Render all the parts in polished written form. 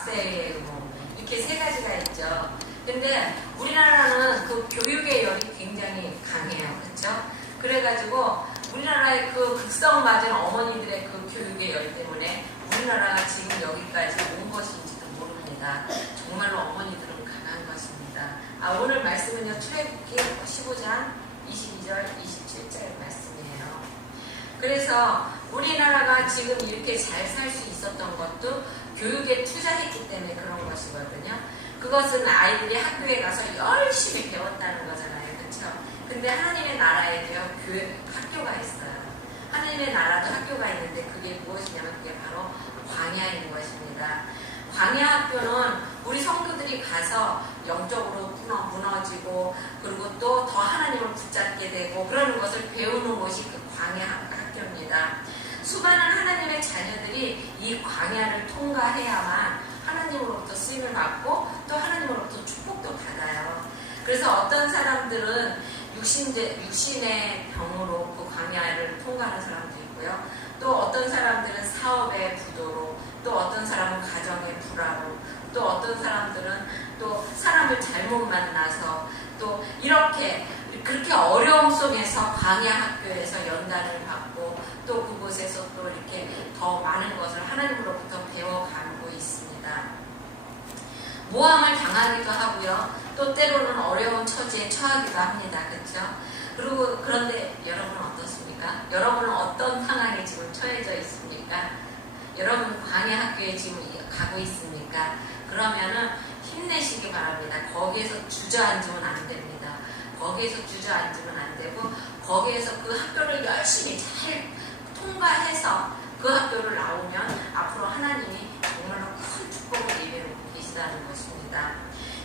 박세 뭐 이렇게 세 가지가 있죠. 근데 우리나라는 그 교육의 열이 굉장히 강해요. 그렇죠? 그래가지고 우리나라의 그 극성 맞은 어머니들의 그 교육의 열 때문에 우리나라가 지금 여기까지 온 것인지도 모릅니다. 정말로 어머니들은 강한 것입니다. 오늘 말씀은요, 출애굽기 15장 22절 27절 말씀이에요. 그래서 우리나라가 지금 이렇게 잘 살 수 있었던 것도 교육에 투자했기 때문에 그런 것이거든요. 그것은 아이들이 학교에 가서 열심히 배웠다는 거잖아요. 그렇죠? 근데 하나님의 나라에도요, 학교가 있어요. 하나님의 나라도 학교가 있는데 그게 무엇이냐면 그게 바로 광야인 것입니다. 광야 학교는 우리 성도들이 가서 영적으로 무너지고 그리고 또 더 하나님을 붙잡게 되고 그러는 것을 배우는 것이 그 광야 학교입니다. 수많은 하나님의 자녀들이 이 광야를 통과해야만 하나님으로부터 쓰임을 받고 또 하나님으로부터 축복도 받아요. 그래서 어떤 사람들은 육신의 병으로 그 광야를 통과하는 사람도 있고요. 또 어떤 사람들은 사업의 부도로, 또 어떤 사람은 가정의 불화로, 또 어떤 사람들은 또 사람을 잘못 만나서 또 이렇게 그렇게 어려움 속에서 광야 학교에서 연단을 받고 또 그곳에서 또 이렇게 더 많은 것을 하나님으로부터 배워가고 있습니다. 모함을 당하기도 하고요. 또 때로는 어려운 처지에 처하기도 합니다. 그렇죠? 그리고 그런데 여러분은 어떻습니까? 여러분은 어떤 상황에 지금 처해져 있습니까? 여러분 광야 학교에 지금 가고 있습니까? 그러면은 힘내시기 바랍니다. 거기에서 주저앉으면 안 됩니다. 거기에서 주저앉으면 안 되고 거기에서 그 학교를 열심히 잘 통과해서 그 학교를 나오면 앞으로 하나님이 정말로 큰 축복을 예배하고 계시다는 것입니다.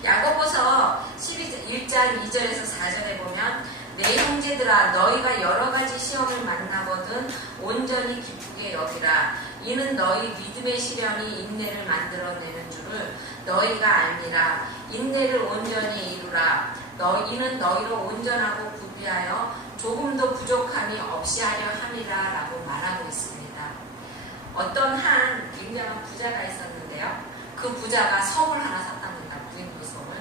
야고보서 1장 2절에서 4절에 보면 내 형제들아 너희가 여러 가지 시험을 만나거든 온전히 기쁘게 여기라. 이는 너희 믿음의 시련이 인내를 만들어내는 줄을 너희가 알니라. 인내를 온전히 이루라. 이는 너희로 온전하고 구비하여 조금도 부족함이 없이 하려 함이라 라고 말하고 있습니다. 어떤 한 굉장한 부자가 있었는데요. 그 부자가 섬을 하나 샀답니다. 무인도 섬을.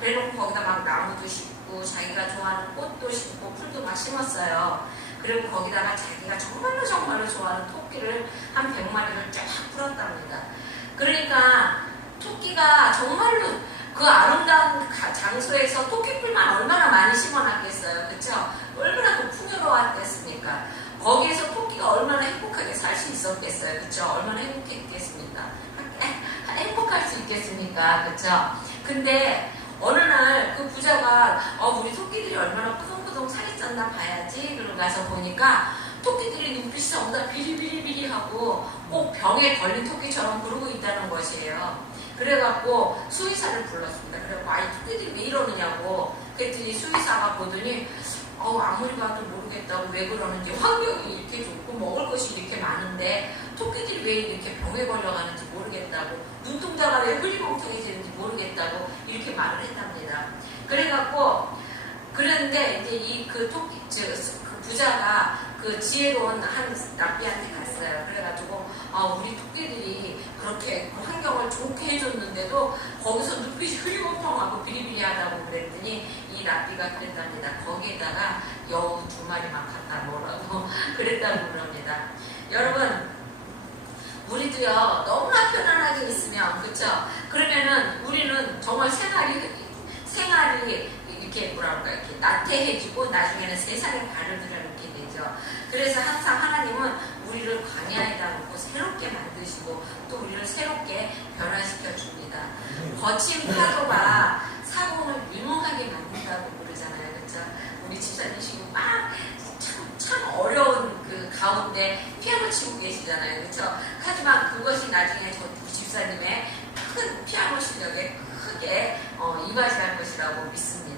그래놓고 거기다 막 나무도 심고 자기가 좋아하는 꽃도 심고 풀도 막 심었어요. 그리고 거기다가 자기가 정말로 좋아하는 토끼를 한 100마리를 쫙 풀었답니다. 그러니까 토끼가 정말로 그 아름다운 장소에서 토끼풀만 얼마나 많이 심어놨겠어요. 그쵸? 얼마나 또 풍요로웠겠습니까? 거기에서 토끼가 얼마나 행복하게 살 수 있었겠어요. 그쵸? 얼마나 행복했겠습니까? 행복할 수 있겠습니까? 그쵸? 근데 어느 날 그 부자가 우리 토끼들이 얼마나 푸동푸동 살이 쪘나 봐야지. 그러고 가서 보니까 토끼들이 눈빛이 전부 다 비리비리비리 하고 꼭 병에 걸린 토끼처럼 그러고 있다는 것이에요. 그래갖고 수의사를 불렀습니다. 그래갖고 이 토끼들이 왜 이러느냐고 그랬더니 수의사가 보더니 아무리 봐도 모르겠다고 왜 그러는지 환경이 이렇게 좋고 먹을 것이 이렇게 많은데 토끼들이 왜 이렇게 병에 걸려가는지 모르겠다고 눈동자가 왜 흐리멍텅해지는지 모르겠다고 이렇게 말을 했답니다. 그래갖고 그런데 이제 그 부자가 그 지혜로운 한 랍비한테 갔어요. 그래가지고 우리 토끼들이 그렇게 그 환경을 좋게 해줬는데도 거기서 눈빛이 흐리멍텅하고 비리비리하다고 그랬더니 이 랍비가 그랬답니다. 거기에다가 여우 2마리만 갖다 놓으라고 그랬다고 그럽니다. 여러분 우리도요 너무나 편안하게 있으면 그쵸? 그러면은 우리는 정말 생활이 이렇게 이렇게 나태해지고 나중에는 세상에 발을 들여놓게 되죠. 그래서 항상 하나님은 우리를 광야에다 놓고 새롭게 만드시고 또 우리를 새롭게 변화시켜 줍니다. 거친 파도가 사고를 유능하게 만든다고 그러잖아요. 그렇죠? 우리 집사님 지금 참 어려운 그 가운데 피아노 치고 계시잖아요. 그렇죠? 하지만 그것이 나중에 우리 집사님의 큰 피아노 실력에 크게 이바지할 것이라고 믿습니다.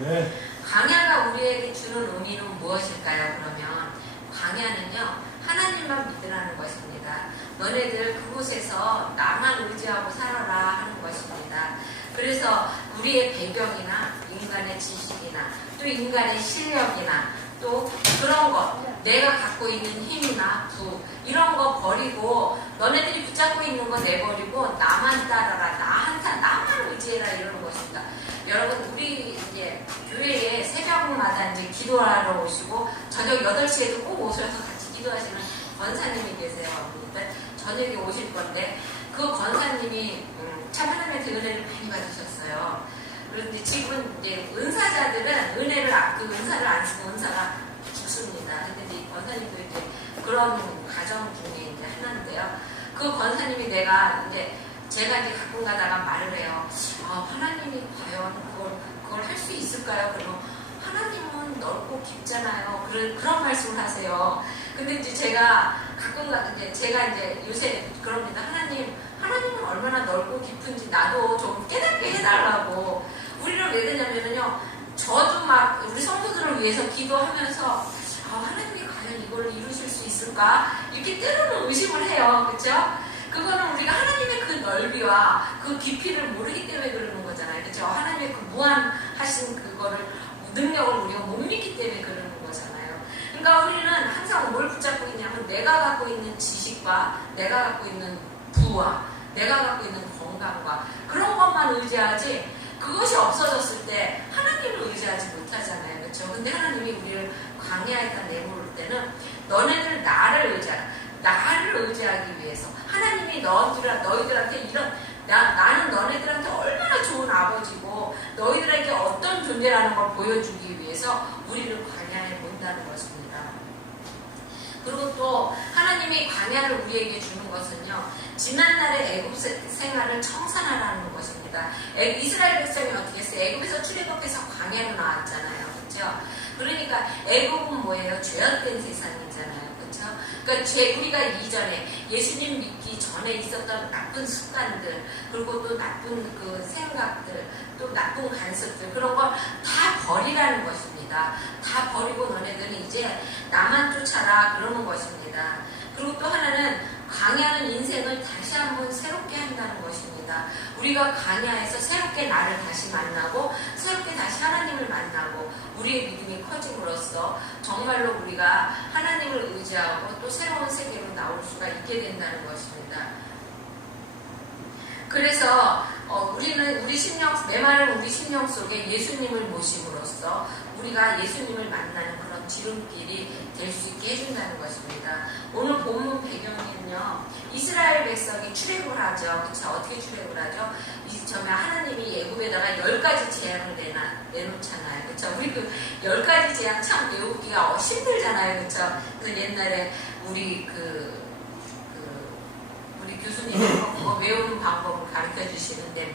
네. 광야가 우리에게 주는 의미는 무엇일까요? 그러면 광야는요 하나님만 믿으라는 것입니다. 너네들 그곳에서 나만 의지하고 살아라 하는 것입니다. 그래서 우리의 배경이나 인간의 지식이나 또 인간의 실력이나 또 그런 것 내가 갖고 있는 힘이나 부 이런 거 버리고 너네들이 붙잡고 있는 거 내버리고 나만 따라라 여러분 우리 이제 교회에 새벽마다 이제 기도하러 오시고 저녁 8시에도 꼭 오셔서 같이 기도하시는 권사님이 계세요. 그러니까 저녁에 오실 건데 그 권사님이 참 하나님의 은혜를 많이 받으셨어요. 그런데 지금은 이제 은사자들은 은사를 안 쓰는 은사가 죽습니다. 근데 이제 이 권사님도 이제 그런 가정 중에 이제 하나인데요. 그 권사님이 제가 이제 가끔 가다가 말을 해요. 하나님이 과연 그걸 할 수 있을까요? 그러면 하나님은 넓고 깊잖아요. 그런 말씀을 하세요. 근데 이제 제가 요새 그럽니다. 하나님은 얼마나 넓고 깊은지 나도 좀 깨닫게 해달라고. 우리를 왜 그러냐면요. 저도 막 우리 성도들을 위해서 기도하면서 하나님이 과연 이걸 이루실 수 있을까? 이렇게 때로는 의심을 해요. 그렇죠? 그거는 우리가 하나님의 그 넓이와 그 깊이를 모르기 때문에 그러는 거잖아요. 그렇죠? 하나님의 그 무한하신 그거를 능력을 우리가 못 믿기 때문에 그러는 거잖아요. 그러니까 우리는 항상 뭘 붙잡고 있냐면 내가 갖고 있는 지식과 내가 갖고 있는 부와 내가 갖고 있는 건강과 그런 것만 의지하지 그것이 없어졌을 때 하나님을 의지하지 못하잖아요. 그렇죠? 근데 하나님이 우리를 광야에다 내모를 때는 너네들 나를 의지하기 위해서 하나님이 너희들한테 나는 너네들한테 얼마나 좋은 아버지고 너희들에게 어떤 존재라는 걸 보여주기 위해서 우리를 광야에 본다는 것입니다. 그리고 또 하나님이 광야를 우리에게 주는 것은요. 지난날의 애굽 생활을 청산하라는 것입니다. 이스라엘 백성이 어떻게 했어요? 애굽에서 출애굽해서 광야로 나왔잖아요. 그렇죠? 그러니까 애굽은 뭐예요? 죄악된 세상이잖아요. 그렇죠? 그러니까 우리가 이전에 예수님 믿기 전에 있었던 나쁜 습관들 그리고 또 나쁜 그 생각들 또 나쁜 간섭들 그런 걸 다 버리라는 것입니다. 다 버리고 너네들은 이제 나만 쫓아라 그러는 것입니다. 그리고 또 하나는 광야는 인생을 다시 한번 새롭게 한다는 것입니다. 우리가 광야에서 새롭게 나를 다시 만나고 새롭게 다시 하나님을 만나고 우리의 믿음이 커짐으로써 정말로 우리가 하나님을 의지하고 또 새로운 세계로 나올 수가 있게 된다는 것입니다. 그래서 우리는 메마른 우리 심령 속에 예수님을 모심으로써 우리가 예수님을 만나는 그런 지름길이 될 수 있게 해준다는 것입니다. 오늘 본문 배경은요, 이스라엘 백성이 출애굽을 하죠. 그렇죠? 어떻게 출애굽을 하죠? 하나님이 애굽에다가 10가지 재앙을 내놓잖아요. 그렇죠? 우리 그 10가지 재앙 참 외우기가 힘들잖아요. 그렇죠? 그래서 옛날에 우리 교수님이 외우는 방법을 가르쳐 주시는데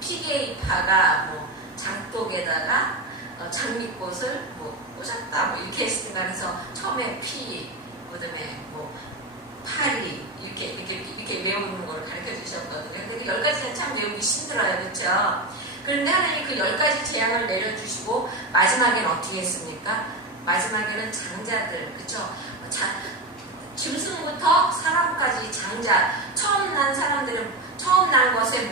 피게이파가 장독에다가 장미꽃을 꽂았다 이렇게 했으니까 그래서 처음에 그다음에 파리 이렇게 외우는 걸 가르쳐 주셨거든요. 근데 그 10가지는 참 외우기 힘들어요. 그렇죠? 그런데 하나님 그 10가지 재앙을 내려주시고 마지막에는 어떻게 했습니까? 마지막에는 장자들, 그렇죠? 짐승부터 사람까지 장자, 처음 난 것에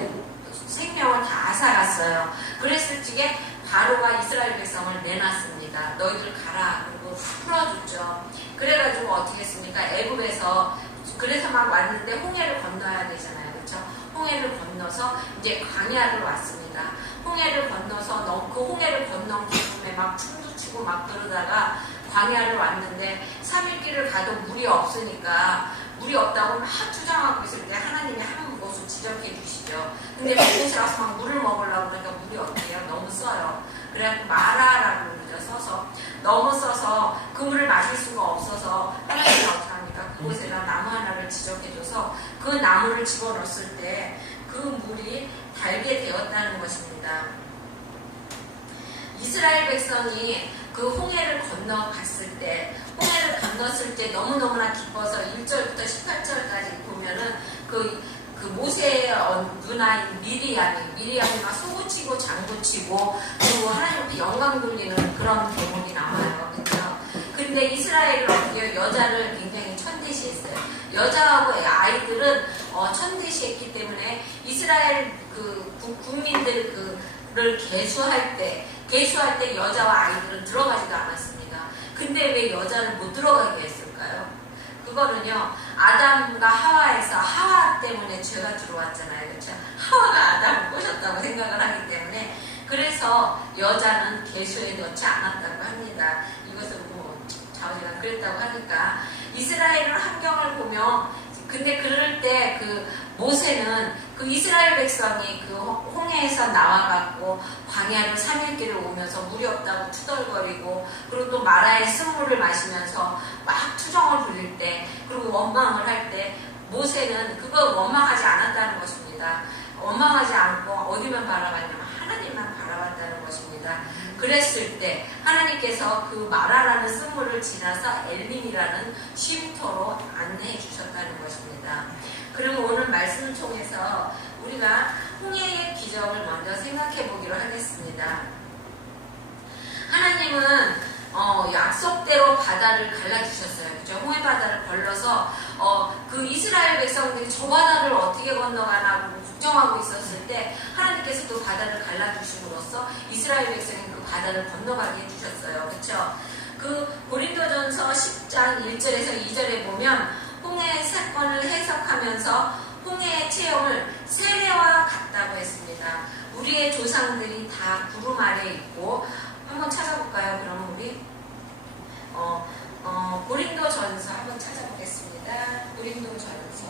생명을 다 앗아갔어요. 그랬을 적에 바로가 이스라엘 백성을 내놨습니다. 너희들 가라. 그리고 풀어줬죠. 그래가지고 어떻게 했습니까? 애굽에서 그래서 막 왔는데 홍해를 건너야 되잖아요. 그렇죠? 홍해를 건너서 이제 광야를 왔습니다. 홍해를 건너서 그 홍해를 건넌 기쁨에 막 춤도 추고 막 그러다가 광야를 왔는데 3일 길을 가도 물이 없으니까 물이 없다고 막 주장하고 있을 때 하나님이 한 곳을 지적해 주시죠. 근데 그곳에 와서 막 물을 먹으려고 그러니까 물이 없대요. 너무 써요. 그래갖고 마라라고 그러죠. 너무 써서 그 물을 마실 수가 없어서 하나님이 어떻게 합니까? 그곳에다 나무 하나를 지적해줘서 그 나무를 집어넣었을 때 그 물이 달게 되었다는 것입니다. 이스라엘 백성이 그 홍해를 건너갔을 때 건넜을 때 너무너무나 기뻐서 1절부터 18절까지 보면은 그 모세의 누나인 미리암이 막 소고치고 장구치고 그리고 하나님께 영광 돌리는 그런 대목이 나와요. 그렇죠? 근데 이스라엘은 어떻게 여자를 굉장히 천대시했어요. 여자하고 아이들은 천대시했기 때문에 이스라엘 국민들을 계수할 때 여자와 아이들은 들어가지도 않았습니다. 근데 왜 여자를 못 들어가게 했을까요? 그거는요, 아담과 하와에서 하와 때문에 죄가 들어왔잖아요. 그렇죠? 하와가 아담을 꼬셨다고 생각을 하기 때문에 그래서 여자는 계수에 넣지 않았다고 합니다. 이것은 뭐 자오지가 그랬다고 하니까 이스라엘 환경을 보면 근데 그럴 때 그 모세는 그 이스라엘 백성이 그 홍해에서 나와갖고 광야를 3일길을 오면서 물이 없다고 투덜거리고 그리고 또 마라의 쓴물을 마시면서 막 투정을 부릴 때 그리고 원망을 할 때 모세는 그거 원망하지 않았다는 것입니다. 원망하지 않고 어디만 바라봤냐면 하나님만 바라봤다는 것입니다. 그랬을 때 하나님께서 그 마라라는 쓴물을 지나서 엘림이라는 쉼터로 안내해 주셨다는 것입니다. 그럼 오늘 말씀을 통해서 우리가 홍해의 기적을 먼저 생각해 보기로 하겠습니다. 하나님은 약속대로 바다를 갈라주셨어요. 그죠? 홍해 바다를 걸러서 그 이스라엘 백성들이 저 바다를 어떻게 건너가나 걱정하고 있었을 때 하나님께서 그 바다를 갈라주심으로써 이스라엘 백성이 그 바다를 건너가게 해주셨어요. 그렇죠? 그 고린도전서 10장 1절에서 2절에 보면 홍해 사건을 해석하면서 홍해의 체험을 세례와 같다고 했습니다. 우리의 조상들이 다 구름 아래에 있고 한번 찾아볼까요? 그럼 우리 고린도전서 한번 찾아보겠습니다. 고린도전서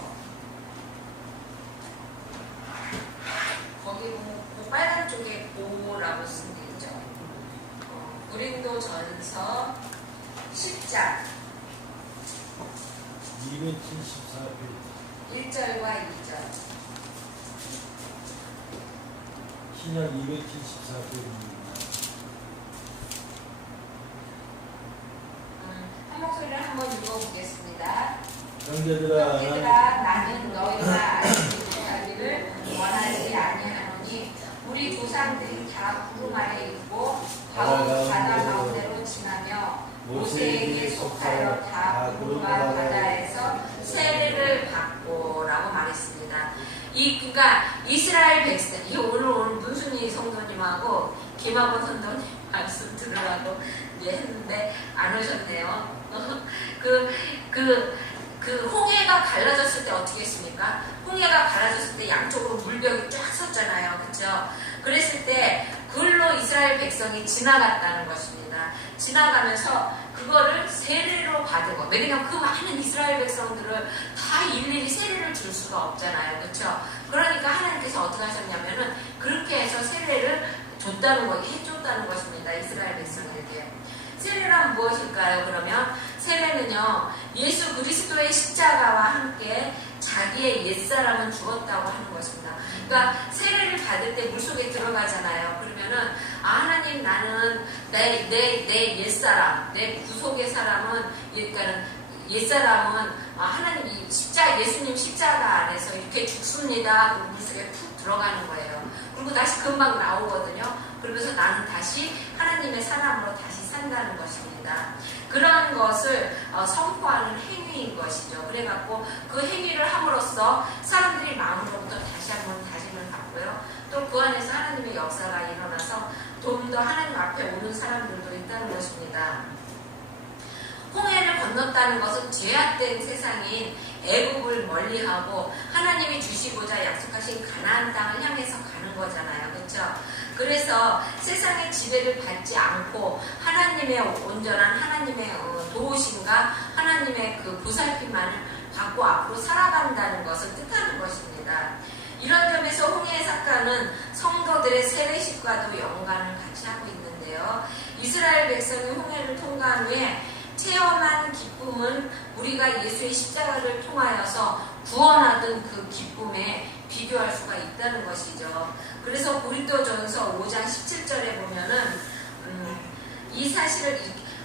거기 그 빨간 쪽에 고라고 쓴 게 있죠. 고린도전서 10장 274페이지 1절과 2절 신약 274페이지입니다. 한 목소리를 한번 읽어보겠습니다. 형제들아 나는 너희가 알기를 원하지 아니하노니 우리 조상들이 다 구름 아래 있고 바다 가운데로 지나며 모세에게 속하여 다 구름과 바다에서 세례를 받고라고 말했습니다. 그러니까 이스라엘 백성, 이 오늘 문순희 성도님하고 김학원 성도님 말씀 들으라고 했는데 안 오셨네요. 그 홍해가 갈라졌을 때 어떻게 했습니까? 홍해가 갈라졌을 때 양쪽으로 물벽이 쫙 섰잖아요. 그렇죠? 그랬을 때 그걸로 이스라엘 백성이 지나갔다는 것입니다. 지나가면서 그거를 세례로 받은 거. 왜냐하면 그 많은 이스라엘 백성들을 다 일일이 세례를 줄 수가 없잖아요. 그렇죠? 그러니까 하나님께서 어떻게 하셨냐면은 그렇게 해서 세례를 줬다는 거, 해줬다는 것입니다. 이스라엘 백성에게. 세례란 무엇일까요? 그러면 세례는요, 예수 그리스도의 십자가와 함께 자기의 옛사람은 죽었다고 하는 것입니다. 그러니까 세례를 받을 때 물속에 들어가잖아요. 그러면은 하나님 나는 내 옛사람, 내 구속의 사람은 그러니까 옛사람은 하나님 예수님 십자가 안에서 이렇게 죽습니다. 그리고 물속에 푹 들어가는 거예요. 그리고 다시 금방 나오거든요. 그러면서 나는 다시 하나님의 사람으로 다시 산다는 것입니다. 그런 것을 선포하는 행위인 것이죠. 그래갖고 그 행위를 함으로써 사람들이 마음으로부터 다시 한번 다짐을 받고요. 또 그 안에서 하나님의 역사가 일어나서 좀 더 하나님 앞에 오는 사람들도 있다는 것입니다. 홍해를 건넜다는 것은 죄악된 세상인 애굽을 멀리하고 하나님이 주시고자 약속하신 가나안 땅을 향해서 가는 거잖아요. 그렇죠? 그래서 세상의 지배를 받지 않고 하나님의 온전한 하나님의 도우심과 하나님의 그 보살핌만을 받고 앞으로 살아간다는 것을 뜻하는 것입니다. 이런 점에서 홍해의 사건은 성도들의 세례식과도 연관을 같이 하고 있는데요. 이스라엘 백성이 홍해를 통과한 후에 체험한 기쁨은 우리가 예수의 십자가를 통하여서 구원하던 그 기쁨에 비교할 수가 있다는 것이죠. 그래서 고린도전서 5장 17절에 보면은 이 사실을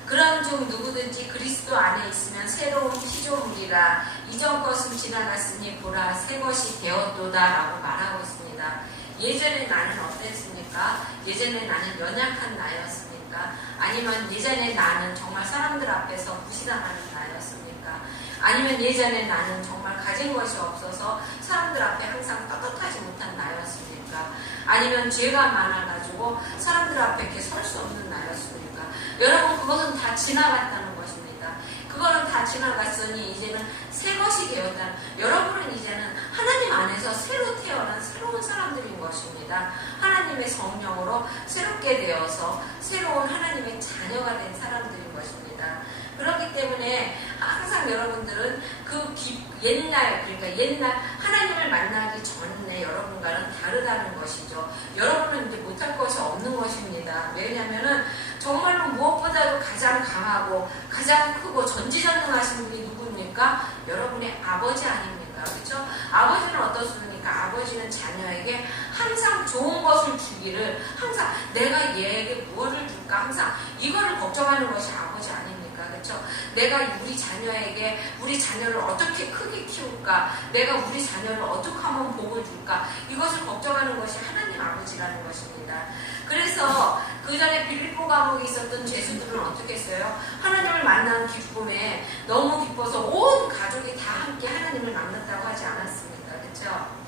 그런 중 누구든지 그리스도 안에 있으면 새로운 피조물이라 이전 것은 지나갔으니 보라 새 것이 되었도다라고 말하고 있습니다. 예전에 나는 어땠습니까? 예전에 나는 연약한 나였습니까? 아니면 예전에 나는 정말 사람들 앞에서 무시당하는 나였습니까? 아니면 예전에 나는 정말 가진 것이 없어서 사람들 앞에 항상 떳떳하지 못한 나였습니까? 아니면 죄가 많아가지고 사람들 앞에 이렇게 설 수 없는 나였습니까? 여러분 그것은 다 지나갔다는 것입니다. 그거는 다 지나갔으니 이제는 새 것이 되었다는, 여러분은 이제는 하나님 안에서 새로 태어난 새로운 사람들인 것입니다. 하나님 하나님의 성령으로 새롭게 되어서 새로운 하나님의 자녀가 된 사람들인 것입니다. 그렇기 때문에 항상 여러분들은 옛날 하나님을 만나기 전에 여러분과는 다르다는 것이죠. 여러분은 이제 못할 것이 없는 것입니다. 왜냐하면은 정말로 무엇보다도 가장 강하고 가장 크고 전지전능하신 분이 누굽니까? 여러분의 아버지 아닙니까? 그렇죠? 아버지는 어떻습니까? 아버지는 자녀에게 항상 좋은 것을 주기를, 항상 내가 얘에게 무엇을 줄까, 항상 이거를 걱정하는 것이 아버지 아닙니까? 그렇죠? 내가 우리 자녀에게 우리 자녀를 어떻게 크게 키울까, 내가 우리 자녀를 어떻게 하면 복을 줄까, 이것을 걱정하는 것이 하나님 아버지라는 것입니다. 그래서 그 전에 빌립보 감옥에 있었던 죄수들은 어떻게 했어요? 하나님을 만난 기쁨에 너무 기뻐서 온 가족이 다 함께 하나님을 만났다고 하지 않았습니까? 그렇죠?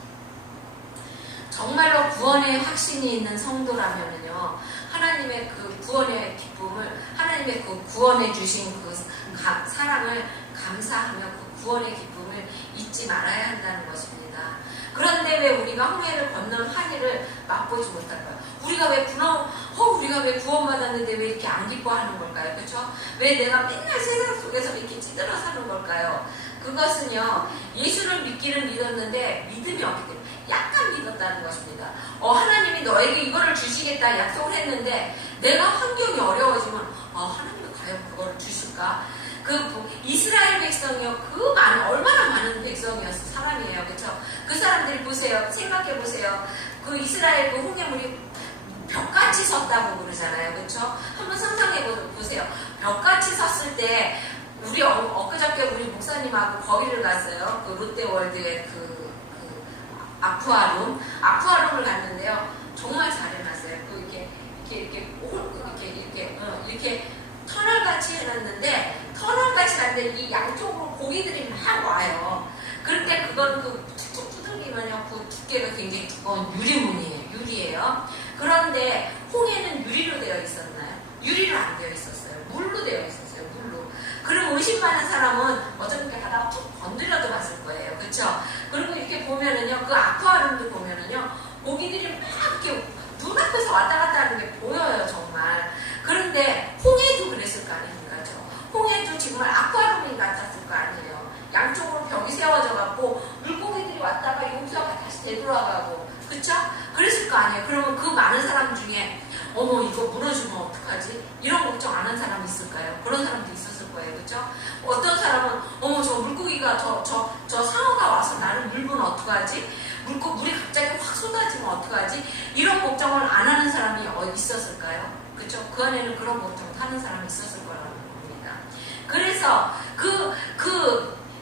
정말로 구원의 확신이 있는 성도라면요, 하나님의 그 구원의 기쁨을, 하나님의 그 구원해 주신 그 사랑을 감사하며 그 구원의 기쁨을 잊지 말아야 한다는 것입니다. 그런데 왜 우리가 홍해를 건넌 환희를 맛보지 못할까요? 우리가 왜 구원받았는데 왜 이렇게 안 기뻐하는 걸까요? 그렇죠? 왜 내가 맨날 세상 속에서 이렇게 찌들어 사는 걸까요? 그것은요, 예수를 믿기는 믿었는데 믿음이 없기 때문에 약간 믿었다는 것입니다. 하나님이 너에게 이거를 주시겠다 약속을 했는데 내가 환경이 어려워지면 하나님이 과연 그거를 주실까? 이스라엘 백성이요, 얼마나 많은 백성이었어, 사람이에요. 그렇죠? 그 사람들 보세요. 생각해 보세요. 그 이스라엘 그 홍해물이 벽같이 섰다고 그러잖아요. 그렇죠? 한번 상상해 보세요. 벽같이 섰을 때 우리 엊그저께 우리 목사님하고 거기를 갔어요. 그 롯데월드의 아쿠아룸을 갔는데요. 정말 잘 해놨어요. 이렇게 터널같이 해놨는데, 터널같이 갔는데 이 양쪽으로 고기들이 막 와요. 그런데 그건 툭툭 두들기면요, 그 두께가 굉장히 두꺼운 유리예요. 그런데 홍해는 유리로 되어 있었나요? 유리로 안 되어 있었어요. 물로 되어 있었어요. 물로. 그럼 의심받는 사람은 어쩌면 하다가 툭 건드려도 봤을 거예요. 그렇죠? 그리고 이렇게 보면은요, 그 아쿠아룸도 보면은요, 고기들이 막 이렇게 눈앞에서 왔다 갔다 하는 게 보여요, 정말. 그런데 홍해도 그랬을 거 아닙니까? 홍해도 정말 아쿠아룸이 같았을 거 아니에요. 양쪽으로 벽이 세워져 갖고 물고기들이 왔다가 여기서 다시 되돌아가고, 그쵸? 그랬을 거 아니에요. 그러면 그 많은 사람 중에 이거 무너지면 어떡하지? 이런 걱정 안 한 사람이 있을까요? 그런 사람도 있었을 거예요. 그쵸? 어떤 사람은 저 물고기가 저 상어가 와서 나를 물면 어떡하지? 물이 갑자기 확 쏟아지면 어떡하지? 이런 걱정을 안 하는 사람이 있었을까요? 그쵸? 그 안에는 그런 걱정을 하는 사람이 있었을 거라는 겁니다. 그래서 그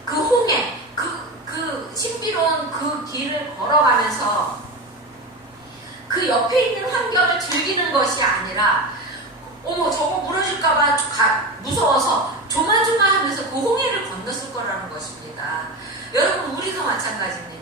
홍해, 그 신비로운 그 길을 걸어가면서 그 옆에 있는 환경을 즐기는 것이 아니라 저거 무너질까봐 무서워서 조마조마하면서 그 홍해를 건넜을 거라는 것입니다. 여러분, 우리도 마찬가지입니다.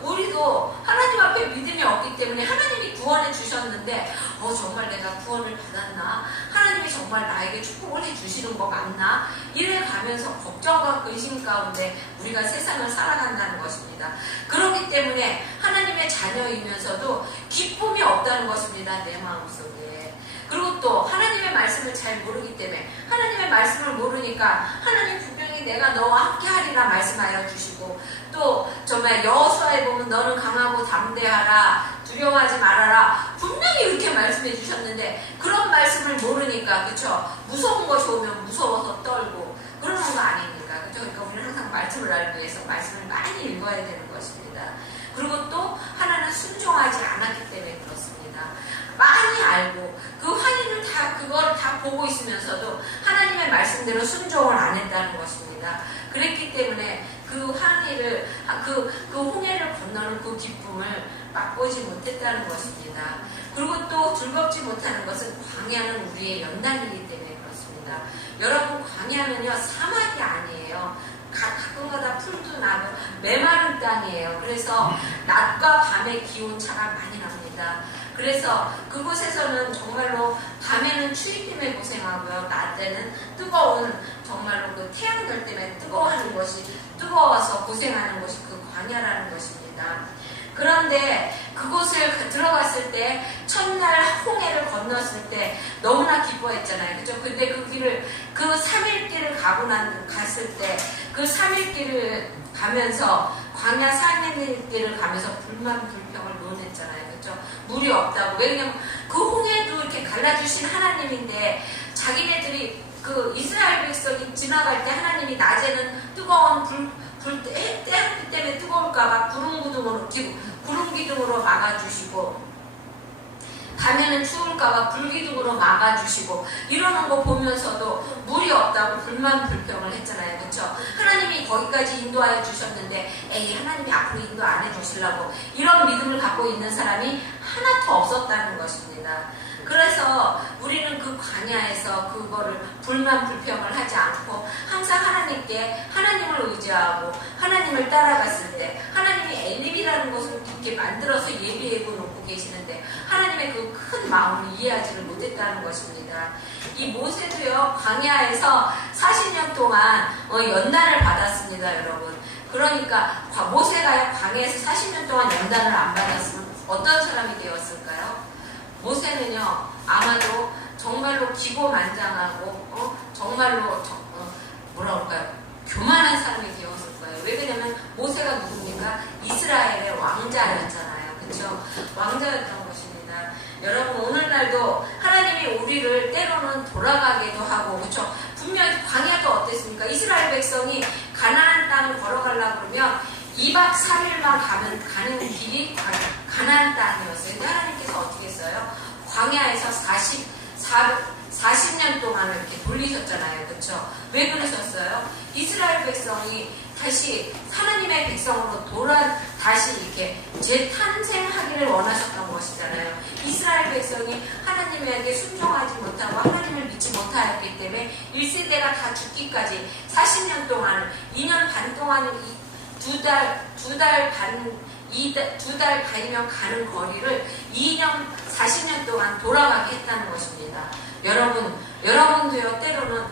우리도 하나님 앞에 믿음이 없기 때문에 하나님이 구원해 주셨는데 정말 내가 구원을 받았나? 하나님이 정말 나에게 축복을 해주시는 거 맞나? 이래 가면서 걱정과 근심 가운데 우리가 세상을 살아간다는 것입니다. 그렇기 때문에 하나님의 자녀이면서도 기쁨이 없다는 것입니다. 내 마음속에. 그리고 또 하나님의 말씀을 잘 모르기 때문에, 하나님의 말씀을 모르니까 하나님 분명히 내가 너와 함께 하리라 말씀하여 주시고, 또 정말 여호수아에 보면 너는 강하고 담대하라, 두려워하지 말아라, 분명히 이렇게 말씀해 주셨는데 그런 말씀을 모르니까, 그쵸? 무서운 거 좋으면 무서워서 떨고 그러는 거 아닙니까? 그쵸? 그러니까 우리는 항상 말씀을 알기 위해서 말씀을 많이 읽어야 되는 것입니다. 그리고 또 하나는 순종하지 않았기 때문에 그렇습니다. 많이 알고 그 환희를 그걸 다 보고 있으면서도 하나님의 말씀대로 순종을 안 했다는 것입니다. 그랬기 때문에 그 환희를, 그 홍해를 건너는 그 기쁨을 맛보지 못했다는 것입니다. 그리고 또 즐겁지 못하는 것은 광야는 우리의 연단이기 때문에 그렇습니다. 여러분, 광야는요, 사막이 아니에요. 가끔가다 풀도 나고 메마른 땅이에요. 그래서 낮과 밤의 기온 차가 많이 납니다. 그래서 그곳에서는 정말로 밤에는 추위 때문에 고생하고요, 낮에는 뜨거운, 정말로 그 태양열 때문에 뜨거워서 고생하는 것이 그 광야라는 것입니다. 그런데 그곳을 들어갔을 때 오셨을 때 너무나 기뻐했잖아요. 그죠? 근데 그 길을, 그 3일 길을 갔을 때, 그 3일 길을 가면서, 광야 4일 길을 가면서 불평을 논했잖아요. 그죠? 물이 없다고. 왜냐면 그 홍해도 이렇게 갈라주신 하나님인데, 자기네들이 그 이스라엘 백성이 지나갈 때 하나님이 낮에는 뜨거운 태양빛 때문에 뜨거울까봐 구름 기둥으로 막아주시고, 밤에는 추울까봐 불기둥으로 막아주시고, 이러는 거 보면서도 물이 없다고 불평을 했잖아요. 그렇죠? 하나님이 거기까지 인도하여 주셨는데 에이 하나님이 앞으로 인도 안 해주시려고, 이런 믿음을 갖고 있는 사람이 하나도 없었다는 것입니다. 그래서 우리는 그 광야에서 그거를 불평을 하지 않고 항상 하나님을 의지하고 하나님을 따라갔을 때, 하나님이 엘림이라는 것을 이렇게 만들어서 예비해 놓고 계시는데 하나님의 그 큰 마음을 이해하지를 못했다는 것입니다. 이 모세도요, 광야에서 40년 동안 연단을 받았습니다, 여러분. 그러니까 모세가요, 광야에서 40년 동안 연단을 안 받았으면 어떤 사람이 되었을까요? 모세는요, 아마도 정말로 기고만장하고 정말로 뭐라 그럴까요? 교만한 사람이 되었을 거예요. 왜 그러냐면 모세가 누굽니까? 이스라엘의 왕자였잖아요. 그렇죠? 왕자였던 것입니다. 여러분, 오늘날도 하나님이 우리를 때로는 돌아가게도 하고, 그렇죠? 분명히 광야도 어땠습니까? 이스라엘 백성이 가나안 땅을 걸어가려고 그러면 2박 3일만 가는 길이 가나안 땅이었어요. 근데 하나님께서 어떻게 했어요? 광야에서 40년 동안을 이렇게 돌리셨잖아요. 그렇죠? 왜 그러셨어요? 이스라엘 백성이 다시 하나님의 백성으로 다시 이렇게 재탄생하기를 원하셨던 것이잖아요. 이스라엘 백성이 하나님에게 순종하지 못하고 하나님을 믿지 못하였기 때문에 1세대가 다 죽기까지 40년 동안, 2년 반 동안, 두 달 반이면 가는 거리를 2년, 40년 동안 돌아가게 했다는 것입니다. 여러분도요, 때로는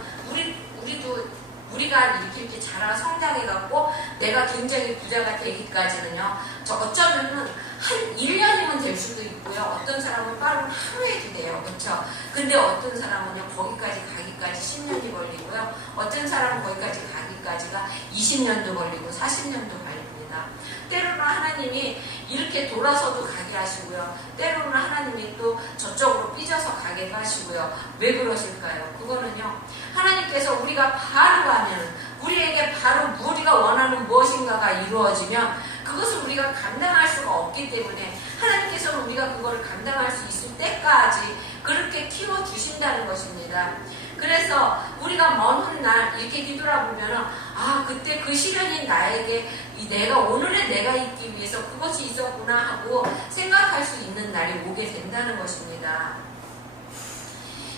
우리가 이렇게 자라 성장해갖고 내가 굉장히 부자가 되기까지는요, 어쩌면은 한 1년이면 될 수도 있고요. 어떤 사람은 빠르면 하루에도 돼요. 그렇죠? 근데 어떤 사람은요, 거기까지 가기까지 10년이 걸리고요. 어떤 사람은 거기까지 가기까지가 20년도 걸리고 40년도 걸립니다. 때로는 하나님이 이렇게 돌아서도 가게 하시고요. 때로는 하나님이 또 저쪽으로 삐져서 가게 하시고요. 왜 그러실까요? 그거는요, 하나님께서 우리가 바로 가면, 우리에게 바로 우리가 원하는 무엇인가가 이루어지면 그것을 우리가 감당할 수가 없기 때문에 하나님께서는 우리가 그거를 감당할 수 있을 때까지 그렇게 키워주신다는 것입니다. 그래서 우리가 먼 훗날 이렇게 뒤돌아보면은, 그때 그 시련이 나에게 오늘의 내가 있기 위해서 그것이 있었구나 하고 생각할 수 있는 날이 오게 된다는 것입니다.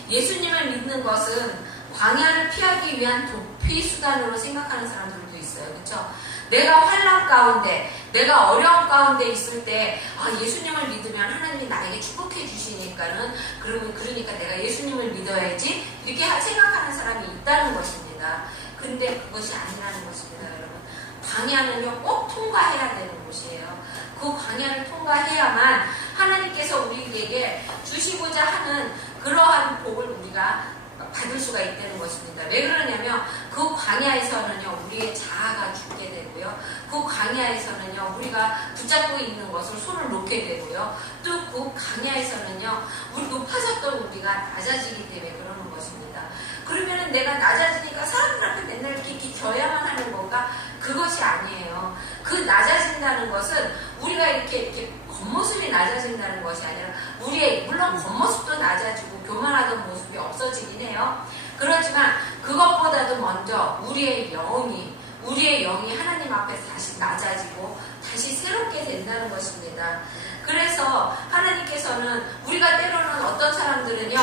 예수님을 믿는 것은 광야를 피하기 위한 도피 수단으로 생각하는 사람들도 있어요. 그렇죠? 내가 환난 가운데, 내가 어려움 가운데 있을 때 예수님을 믿으면 하나님이 나에게 축복해 주시니까는, 그러니까 내가 예수님을 믿어야지, 이렇게 생각하는 사람이 있다는 것입니다. 근데 그것이 아니라는 것입니다, 여러분. 광야는요, 꼭 통과해야 되는 곳이에요. 그 광야를 통과해야만 하나님께서 우리에게 주시고자 하는 그러한 복을 우리가 받을 수가 있다는 것입니다. 왜 그러냐면 그 광야에서는요, 우리의 자아가 죽게 되고요. 그 광야에서는요, 우리가 붙잡고 있는 것을 손을 놓게 되고요. 또 그 광야에서는요, 우리 높아졌던 우리가 낮아지기 때문에 그러는 것입니다. 그러면은 내가 낮아지니까 사람들 앞에 맨날 이렇게 져야만 하는 건가? 그것이 아니에요. 그 낮아진다는 것은 우리가 이렇게 겉모습이 낮아진다는 것이 아니라 물론 겉모습도 낮아지고 교만하던 모습이 없어지긴 해요. 그렇지만 그것보다도 먼저 우리의 영이 하나님 앞에서 다시 낮아지고 다시 새롭게 된다는 것입니다. 그래서 하나님께서는 우리가 때로는 어떤 사람들은요,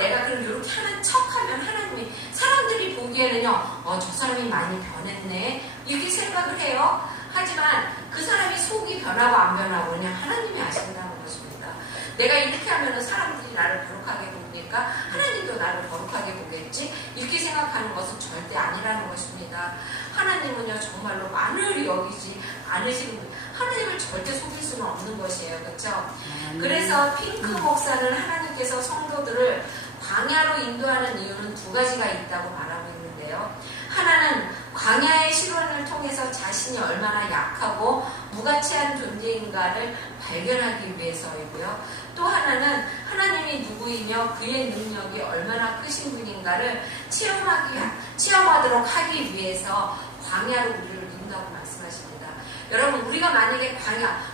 내가 그럼 이렇게 하는 척하면 하나님이, 사람들이 보기에는요, 저 사람이 많이 변했네, 이렇게 생각을 해요. 하지만 그 사람이 속이 변하고 안 변하고 그냥 하나님이 아신다는 것입니다. 내가 이렇게 하면 사람들이 나를 거룩하게 보니까 하나님도 나를 거룩하게 보겠지, 이렇게 생각하는 것은 절대 아니라는 것입니다. 하나님은요, 정말로 만을 여기지 않으시는 분, 하나님을 절대 속일 수는 없는 것이에요. 그렇죠? 그래서 핑크 목사는 하나님께 하나님께서 성도들을 광야로 인도하는 이유는 두 가지가 있다고 말하고 있는데요. 하나는 광야의 시련을 통해서 자신이 얼마나 약하고 무가치한 존재인가를 발견하기 위해서이고요. 또 하나는 하나님이 누구이며 그의 능력이 얼마나 크신 분인가를 체험하도록 하기 위해서 광야로 우리를 인도하고 말씀하십니다. 여러분, 우리가 만약에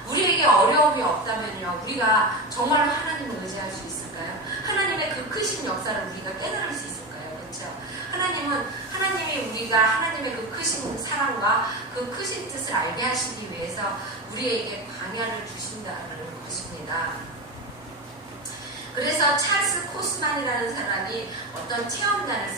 우리에게 어려움이 없다면요, 우리가 정말로 하나님을 의지할 수 있을까요? 하나님의 그 크신 역사를 우리가 깨달을 수 있을까요? 그렇죠? 하나님이 우리가 하나님의 그 크신 사랑과 그 크신 뜻을 알게 하시기 위해서 우리에게 광야를 주신다는 것입니다. 그래서 찰스 코스만이라는 사람이 어떤 체험담을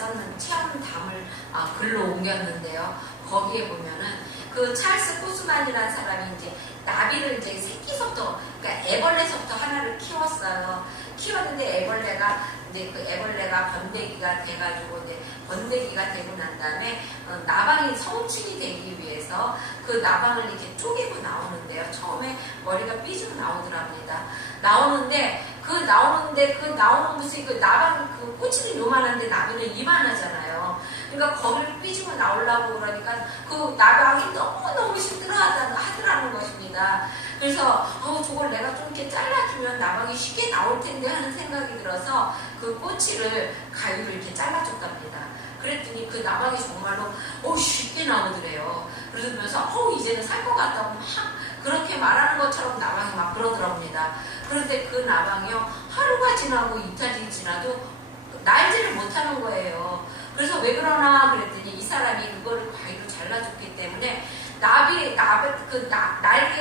글로 옮겼는데요. 거기에 보면은 그 찰스 코스만이라는 사람이 이제 나비를 이제 새끼부터, 그러니까 애벌레부터 하나를 키웠어요. 키웠는데 애벌레가 번데기가 돼가지고 이제 번데기가 되고 난 다음에 나방이 성충이 되기 위해서 그 나방을 이렇게 쪼개고 나오는데요. 처음에 머리가 삐지고 나오더랍니다. 나오는데 그 나오는 모습이 그 나방 그 꼬치는 요만한데 나비는 이만하잖아요. 그러니까 거기를 삐지고 나오려고 그러니까 그 나방이 너무너무 힘들어하더라는 것입니다. 그래서 저걸 내가 좀 이렇게 잘라주면 나방이 쉽게 나올 텐데 하는 생각이 들어서 그 꼬치를 가위로 이렇게 잘라줬답니다. 그랬더니 그 나방이 정말로 쉽게 나오더래요. 그러면서 이제는 살 것 같다고 막 그렇게 말하는 것처럼 나방이 막 그러더랍니다. 그런데 그 나방이요, 하루가 지나고 이틀이 지나도 날지를 못하는 거예요. 그래서 왜 그러나 그랬더니 이 사람이 그거를 가위로 잘라줬기 때문에 날개의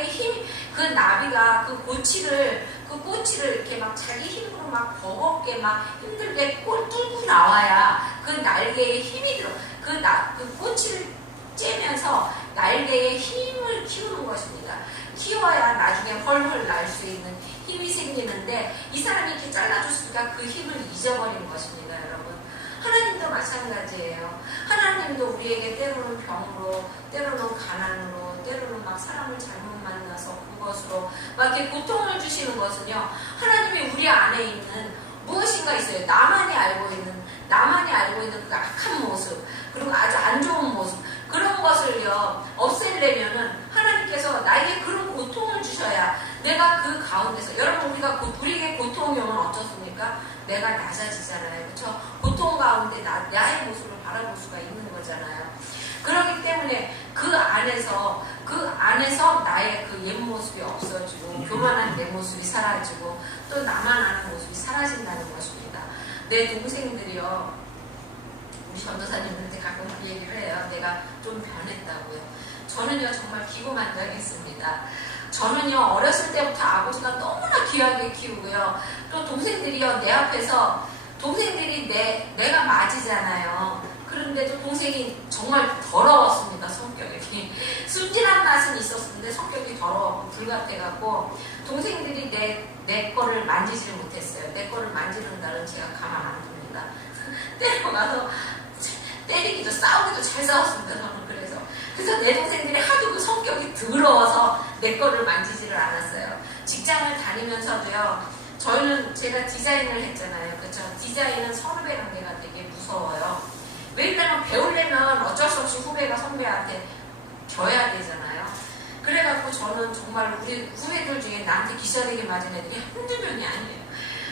힘, 그 나비가 그 꼬치를 이렇게 막 자기 힘으로 막 버겁게 막 힘들게 뚫고 나와야 그 날개에 힘이 들어. 그 꼬치를 째면서 날개에 힘을 키우는 것입니다. 키워야 나중에 헐헐 날 수 있는 힘이 생기는데 이 사람이 이렇게 잘라줬으니까 그 힘을 잊어버린 것입니다, 여러분. 하나님도 마찬가지예요. 하나님도 우리에게 때로는 병으로, 때로는 가난으로, 때로는 막 사람을 잘못 만나서 그것으로 막 이렇게 고통을 주시는 것은요, 하나님이 우리 안에 있는 무엇인가 있어요. 나만이 알고 있는 그 악한 모습, 그리고 아주 안 좋은 모습, 그런 것을요 없애려면은 하나님께서 나에게 그런 고통을 주셔야 내가 그 가운데서, 여러분, 우리에게 고통이 오면 어떻습니까? 내가 낮아지잖아요. 그렇죠? 고통 가운데 나의 모습을 바라볼 수가 있는 거잖아요. 그렇기 때문에 그 안에서 나의 그 옛 모습이 없어지고 교만한 내 모습이 사라지고 또 나만 아는 모습이 사라진다는 것입니다. 내 동생들이요, 우리 전도사님한테 가끔 그 얘기를 해요. 내가 좀 변했다고요. 저는요 정말 기고만도 하겠습니다. 저는요 어렸을 때부터 아버지가 너무나 귀하게 키우고요. 또 동생들이요, 내 앞에서 동생들이 내가 맞이잖아요. 그런데도 동생이 정말 더러웠습니다. 성격이 순진한 맛은 있었는데 성격이 더러웠고 불같아갖고 동생들이 내 거를 만지지를 못했어요. 내 거를 만지는 날은 제가 가만 안 둡니다. 때려가서 때리기도 싸우기도 잘 싸웠습니다. 저는 그래서 내 동생들이 하도 그 성격이 더러워서 내 거를 만지지를 않았어요. 직장을 다니면서도요, 제가 디자인을 했잖아요. 그렇죠? 디자인은 선후배 관계가 되게 무서워요. 왜냐면 배우려면 어쩔 수 없이 후배가 선배한테 져야 되잖아요. 그래갖고 저는 정말 우리 후배들 중에 나한테 기사되게 맞은 애들이 한두 명이 아니에요.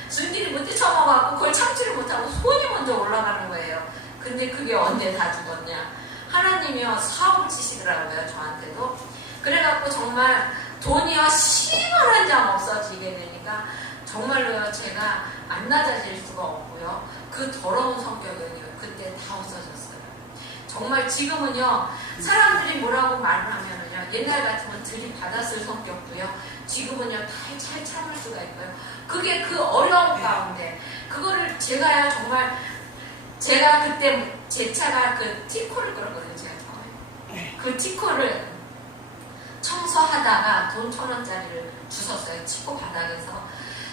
순진히 못해 쳐먹어갖고 그걸 참지를 못하고 손이 먼저 올라가는 거예요. 근데 그게 언제 다 죽었냐? 하나님이요 사업을 치시더라고요, 저한테도. 그래갖고 정말 돈이요 10원 한 장 없어지게 되니까 정말로요 제가 안 낮아질 수가 없고요. 그 더러운 성격은요 그때 다 없어졌어요. 정말 지금은요 사람들이 뭐라고 말을 하면은요, 옛날 같으면 들이받았을 성격도요 지금은요 잘 참을 수가 있고요. 그게 그 어려운 가운데 그거를 제가요 정말, 제가 그때 제 차가 그 티코를 끌었거든요. 제가 처음에 그 티코를 청소하다가 돈 1,000원짜리를 주웠어요. 티코 바닥에서.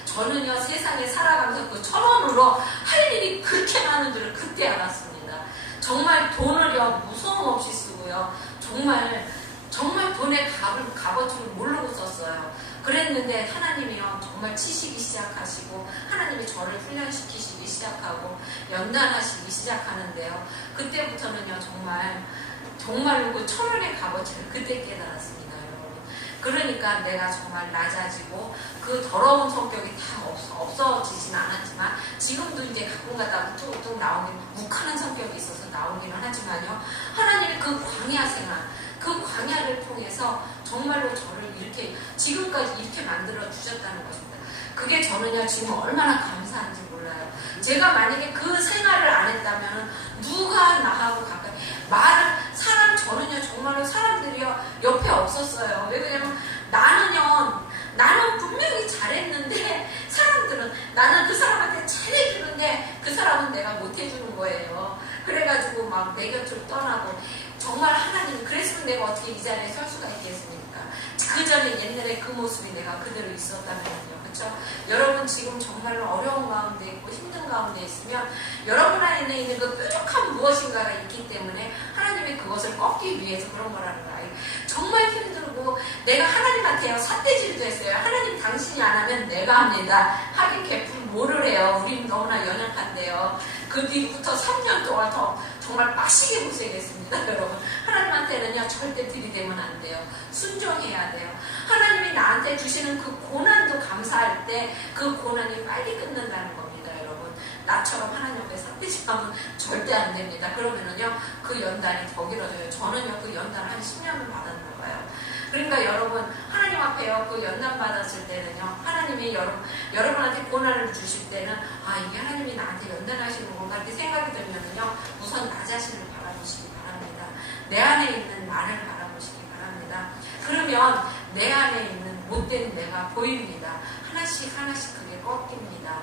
저는요 세상에 살아가면서 그 1,000원으로 할 일이 그렇게 많은 줄을 그때 알았습니다. 정말 돈을요 무서움 없이 쓰고요, 정말 정말 돈의 값어치를 모르고 썼어요. 그랬는데 하나님이요 정말 치시기 시작하시고 하나님이 저를 훈련시키시기 시작하고 연단하시기 시작하는데요. 그때부터는요 정말로 그 1,000원의 값어치를 그때 깨달았습니다, 여러분. 그러니까 내가 정말 낮아지고 그 더러운 성격이 다 없어지진 않았지만 지금도 이제 가끔 가다가 뚝뚝 나오는 묵한한 성격이 있어서 나오기는 하지만요. 하나님이 그 광야 생활, 그 광야를 통해서 정말로 저를 이렇게 지금까지 이렇게 만들어 주셨다는 것입니다. 그게 저는요 지금 얼마나 감사한지 몰라요. 제가 만약에 그 생활을 안 했다면 누가 나하고 가까이 저는요 정말로 사람들이요 옆에 없었어요. 왜 그러냐면 나는 분명히 잘했는데 사람들은 나는 그 사람한테 잘해주는데 그 사람은 내가 못해주는 거예요. 그래가지고 막 내 곁을 떠나고 정말 하나님 그랬으면 내가 어떻게 이 자리에 설 수가 있겠습니까? 그 전에 옛날에 그 모습이 내가 그대로 있었다면요. 그렇죠? 여러분 지금 정말로 어려운 가운데 있고 힘든 가운데 있으면 여러분 안에 있는 그 뾰족한 무엇인가가 있기 때문에 하나님이 그것을 꺾기 위해서 그런 거라는 거예요. 정말 힘들고 내가 하나님한테요 삿대질도 했어요. 하나님 당신이 안 하면 내가 합니다. 하긴 개풀 뭐를 해요. 우린 너무나 연약한데요. 그 뒤부터 3년 동안 더 정말 빡시게 고생했습니다. 여러분 하나님한테는요 절대 들이대면 안 돼요. 순종해야 돼요. 하나님이 나한테 주시는 그 고난도 감사할 때 그 고난이 빨리 끝난다는 겁니다. 여러분 나처럼 하나님 앞에 삿대질하면 절대 안 됩니다. 그러면은요 그 연단이 더 길어져요. 저는요 그 연단 한 10년을 받았나 봐요. 그러니까 여러분 하나님 앞에요 그 연단 받았을 때는요 하나님이 여러분한테 고난을 주실 때는 아 이게 하나님이 나한테 연단하시는 건가 이렇게 생각이 들면은요 우선 나 자신을 바라보시기 바랍니다. 내 안에 있는 나를 바라보시기 바랍니다. 그러면 내 안에 있는 못된 내가 보입니다. 하나씩 그게 꺾입니다.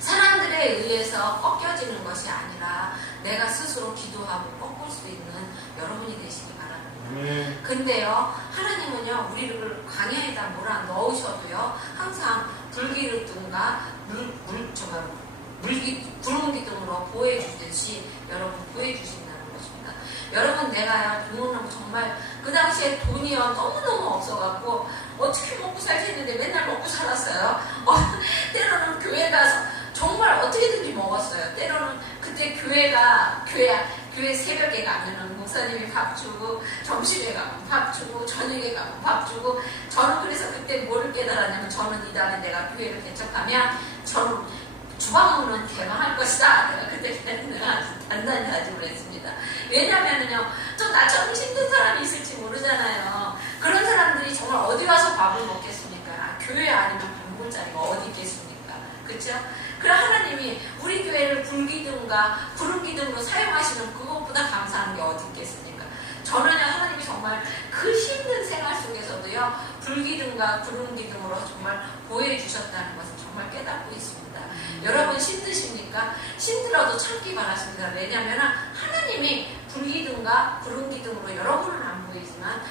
사람들에 의해서 꺾여지는 것이 아니라 내가 스스로 기도하고 꺾을 수 있는 여러분이 되시기 바랍니다. 근데요 하나님은요 우리를 광야에다 몰아 넣으셔도요 항상 불기둥과 구름 기둥으로 보호해 주듯이 여러분 구해 주신다는 것입니다. 여러분 내가요 정말 그 당시에 돈이요 너무너무 없어갖고 어떻게 먹고 살지 했는데 맨날 먹고 살았어요. 때로는 교회 가서 정말 어떻게든지 먹었어요. 때로는 그때 교회 새벽에 가면은 목사님이 밥 주고 점심에 가면 밥 주고 저녁에 가면 밥 주고 저는 그래서 그때 뭐를 깨달았냐면 저는 이 다음에 내가 교회를 개척하면 저는 주방으로는 개방할 것이다. 내가 그때 단단히 다짐을 했습니다. 왜냐면은요 좀 나처럼 힘든 사람이 있을지 모르잖아요. 그런 사람들이 정말 어디 와서 밥을 먹겠습니까? 교회 아니면 밥 먹을 자리가 어디 있겠습니까? 그렇죠? 그럼 하나님이 우리 교회를 불기둥과 구름기둥으로 사용하시는 그것보다 감사한 게 어디 있겠습니까? 저는요 하나님이 정말 그 힘든 생활 속에서도요 불기둥과 구름기둥으로 정말 보호해 주셨다는 것을 정말 깨닫고 있습니다. 여러분 힘드십니까? 힘들어도 참기 바라십니다. 왜냐하면 하나님이 불기둥과 구름기둥으로 여러분은 안 보이지만